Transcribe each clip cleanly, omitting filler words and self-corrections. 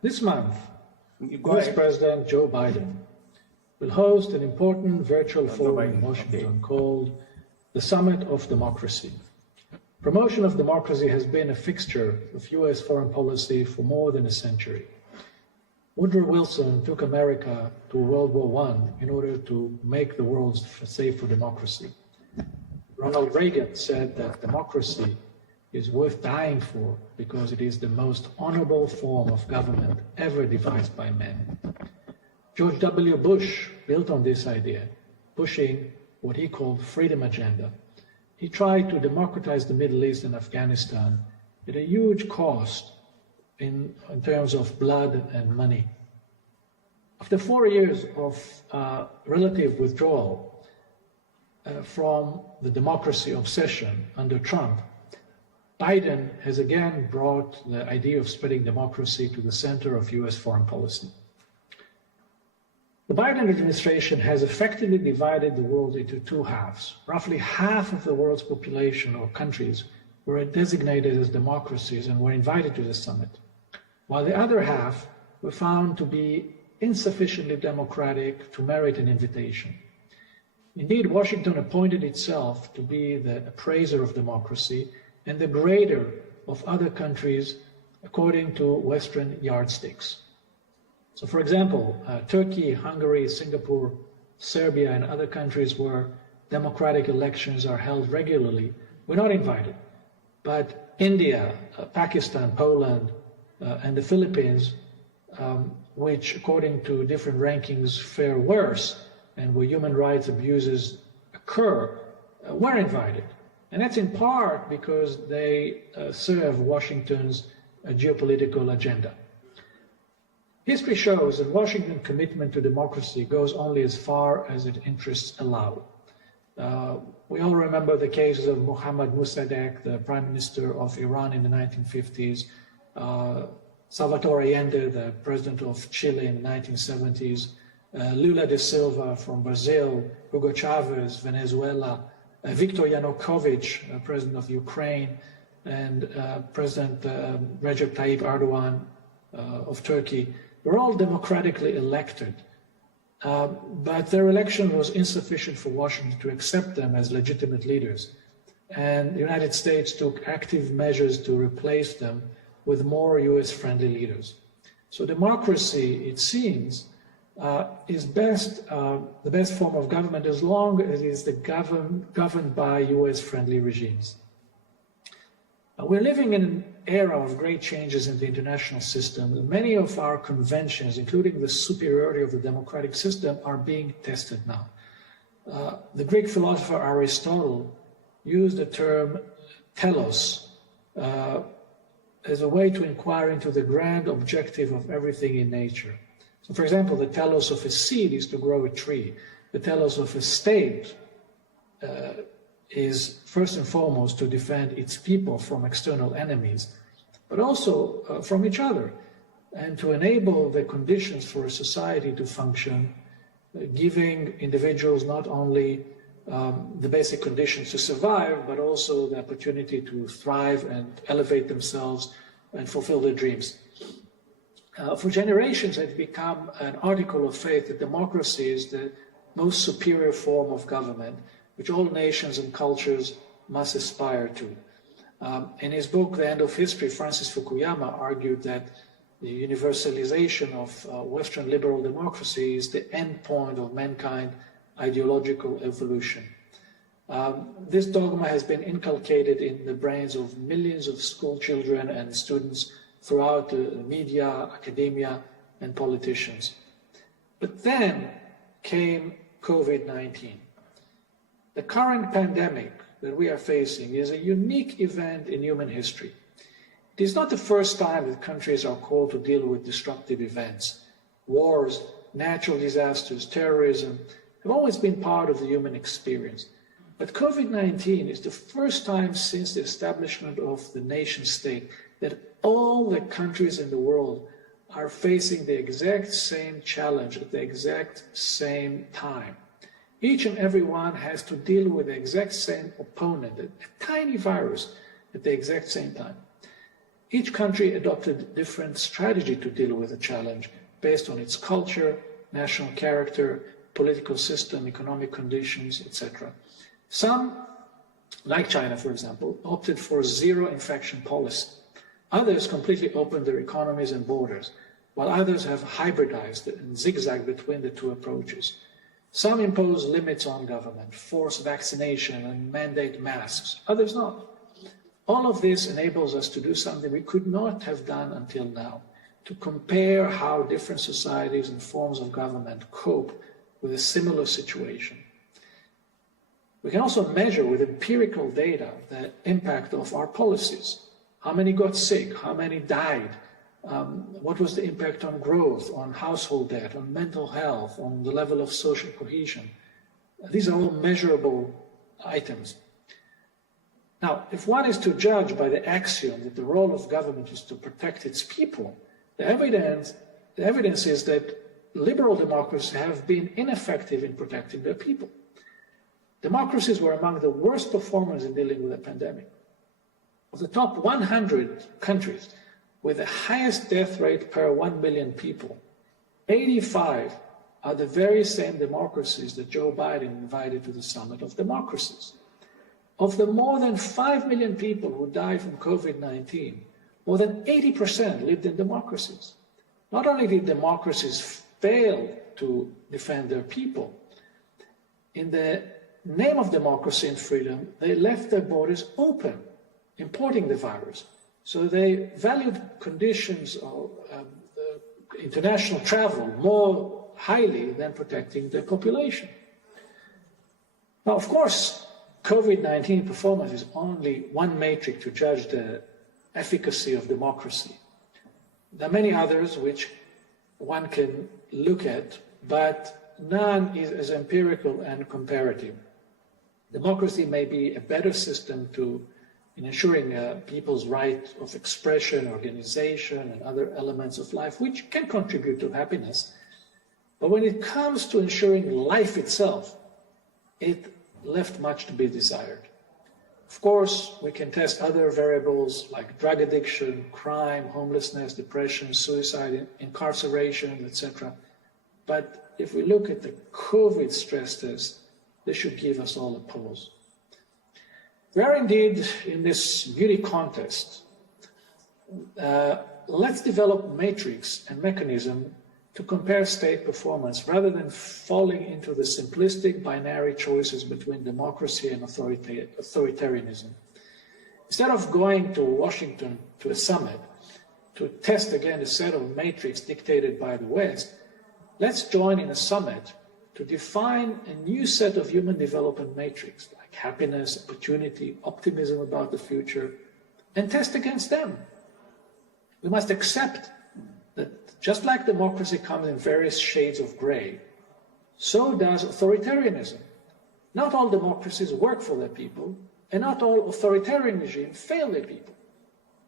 This month, US President Joe Biden will host an important virtual forum in Washington called the Summit of Democracy. Promotion of democracy has been a fixture of US foreign policy for more than a century. Woodrow Wilson took America to World War I in order to make the world safe for democracy. Ronald Reagan said that democracy is worth dying for because it is the most honorable form of government ever devised by men. George W. Bush built on this idea, pushing what he called freedom agenda. He tried to democratize the Middle East and Afghanistan at a huge cost in terms of blood and money. After 4 years of relative withdrawal from the democracy obsession under Trump, Biden has again brought the idea of spreading democracy to the center of US foreign policy. The Biden administration has effectively divided the world into two halves. Roughly half of the world's population or countries were designated as democracies and were invited to the summit, while the other half were found to be insufficiently democratic to merit an invitation. Indeed, Washington appointed itself to be the appraiser of democracy and the grader of other countries according to Western yardsticks. So, for example, Turkey, Hungary, Singapore, Serbia, and other countries where democratic elections are held regularly were not invited. But India, Pakistan, Poland, and the Philippines, which according to different rankings fare worse and where human rights abuses occur, were invited. And that's in part because they serve Washington's geopolitical agenda. History shows that Washington's commitment to democracy goes only as far as its interests allow. We all remember the cases of Mohammad Mossadegh, the Prime Minister of Iran in the 1950s, Salvatore Allende, the President of Chile in the 1970s, Lula da Silva from Brazil, Hugo Chavez, Venezuela, Viktor Yanukovych, President of Ukraine, and President Recep Tayyip Erdogan of Turkey, were all democratically elected. But their election was insufficient for Washington to accept them as legitimate leaders. And the United States took active measures to replace them with more US-friendly leaders. So democracy, it seems, is the best form of government as long as it is governed by US-friendly regimes. We're living in an era of great changes in the international system. Many of our conventions, including the superiority of the democratic system, are being tested now. The Greek philosopher Aristotle used the term telos as a way to inquire into the grand objective of everything in nature. So, for example, the telos of a seed is to grow a tree. The telos of a state is first and foremost to defend its people from external enemies, but also from each other, and to enable the conditions for a society to function, giving individuals not only the basic conditions to survive, but also the opportunity to thrive and elevate themselves and fulfill their dreams. For generations, it's become an article of faith that democracy is the most superior form of government, which all nations and cultures must aspire to. In his book, The End of History, Francis Fukuyama argued that the universalization of Western liberal democracy is the end point of mankind ideological evolution. This dogma has been inculcated in the brains of millions of school children and students throughout the media, academia, and politicians. But then came COVID-19. The current pandemic that we are facing is a unique event in human history. It is not the first time that countries are called to deal with disruptive events. Wars, natural disasters, terrorism have always been part of the human experience. But COVID-19 is the first time since the establishment of the nation state that all the countries in the world are facing the exact same challenge at the exact same time. Each and every one has to deal with the exact same opponent, a tiny virus, at the exact same time. Each country adopted a different strategy to deal with the challenge based on its culture, national character, political system, economic conditions, etc. Some, like China, for example, opted for zero infection policy. Others completely opened their economies and borders, while others have hybridized and zigzagged between the two approaches. Some impose limits on government, force vaccination and mandate masks, others not. All of this enables us to do something we could not have done until now, to compare how different societies and forms of government cope with a similar situation. We can also measure with empirical data the impact of our policies. How many got sick? How many died? What was the impact on growth, on household debt, on mental health, on the level of social cohesion? These are all measurable items. Now, if one is to judge by the axiom that the role of government is to protect its people, the evidence is that liberal democracies have been ineffective in protecting their people. Democracies were among the worst performers in dealing with the pandemic. Of the top 100 countries with the highest death rate per 1 million people, 85 are the very same democracies that Joe Biden invited to the Summit of Democracies. Of the more than 5 million people who died from COVID-19, more than 80% lived in democracies. Not only did democracies fail to defend their people, in the name of democracy and freedom, they left their borders open, importing the virus. So they valued conditions of international travel more highly than protecting their population. Now, of course, COVID-19 performance is only one metric to judge the efficacy of democracy. There are many others which one can look at, but none is as empirical and comparative. Democracy may be a better system in ensuring people's right of expression, organization, and other elements of life, which can contribute to happiness. But when it comes to ensuring life itself, it left much to be desired. Of course, we can test other variables like drug addiction, crime, homelessness, depression, suicide, incarceration, etc. But if we look at the COVID stress test, this should give us all a pause. We are indeed in this beauty contest. Let's develop matrix and mechanism to compare state performance rather than falling into the simplistic binary choices between democracy and authoritarianism. Instead of going to Washington to a summit to test again a set of matrix dictated by the West, let's join in a summit to define a new set of human development matrix like happiness, opportunity, optimism about the future, and test against them. We must accept that just like democracy comes in various shades of gray, so does authoritarianism. Not all democracies work for their people, and not all authoritarian regimes fail their people.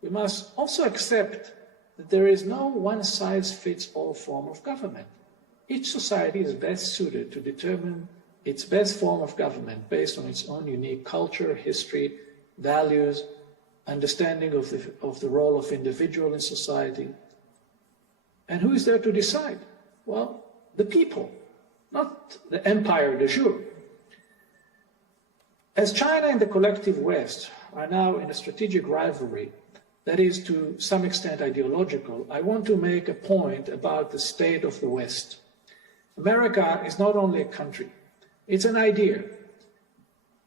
We must also accept that there is no one-size-fits-all form of government. Each society is best suited to determine its best form of government based on its own unique culture, history, values, understanding of the role of individual in society. And who is there to decide? Well, the people, not the empire de jure. As China and the collective West are now in a strategic rivalry that is to some extent ideological, I want to make a point about the state of the West. America is not only a country, it's an idea.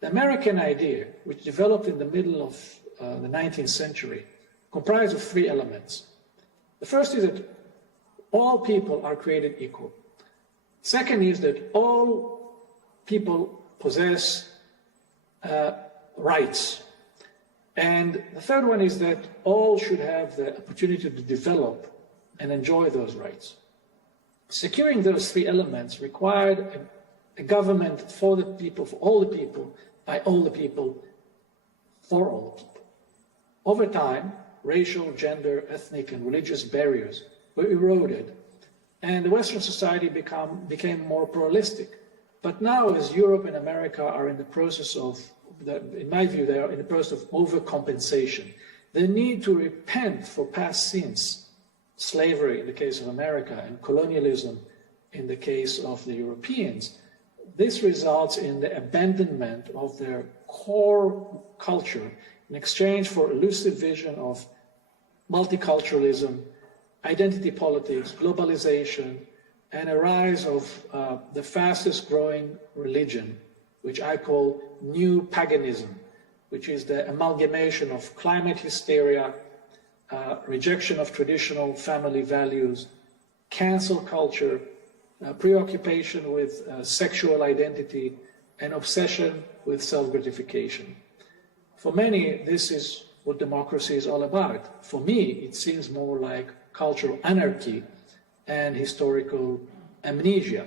The American idea, which developed in the middle of the 19th century, comprised of three elements. The first is that all people are created equal. Second is that all people possess rights. And the third one is that all should have the opportunity to develop and enjoy those rights. Securing those three elements required a government for the people, for all the people, by all the people, for all the people. Over time, racial, gender, ethnic, and religious barriers were eroded, and the Western society became more pluralistic. But now, as Europe and America are in the process of, in my view, they are in the process of overcompensation. the need to repent for past sins, slavery in the case of America and colonialism in the case of the Europeans, this results in the abandonment of their core culture in exchange for elusive vision of multiculturalism, identity politics, globalization, and a rise of the fastest growing religion, which I call new paganism, which is the amalgamation of climate hysteria, rejection of traditional family values, cancel culture, preoccupation with sexual identity, and obsession with self-gratification. For many, this is what democracy is all about. For me, it seems more like cultural anarchy and historical amnesia.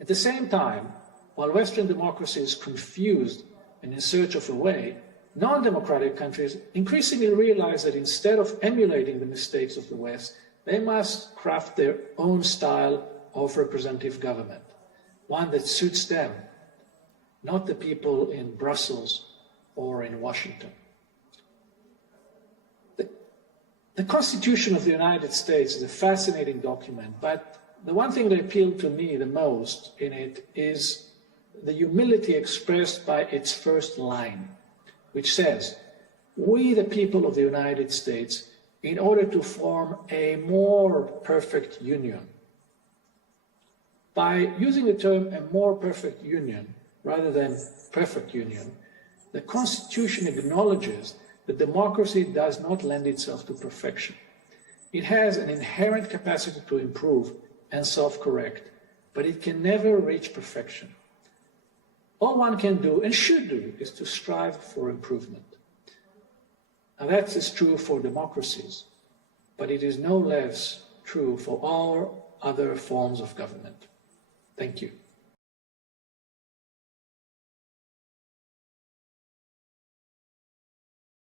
At the same time, while Western democracy is confused and in search of a way, non-democratic countries increasingly realize that instead of emulating the mistakes of the West, they must craft their own style of representative government, one that suits them, not the people in Brussels or in Washington. The Constitution of the United States is a fascinating document, but the one thing that appealed to me the most in it is the humility expressed by its first line, which says, "We, the people of the United States, in order to form a more perfect union." By using the term "a more perfect union" rather than "perfect union," the Constitution acknowledges that democracy does not lend itself to perfection. It has an inherent capacity to improve and self-correct, but it can never reach perfection. All one can do and should do is to strive for improvement. And that is true for democracies, but it is no less true for all other forms of government. Thank you.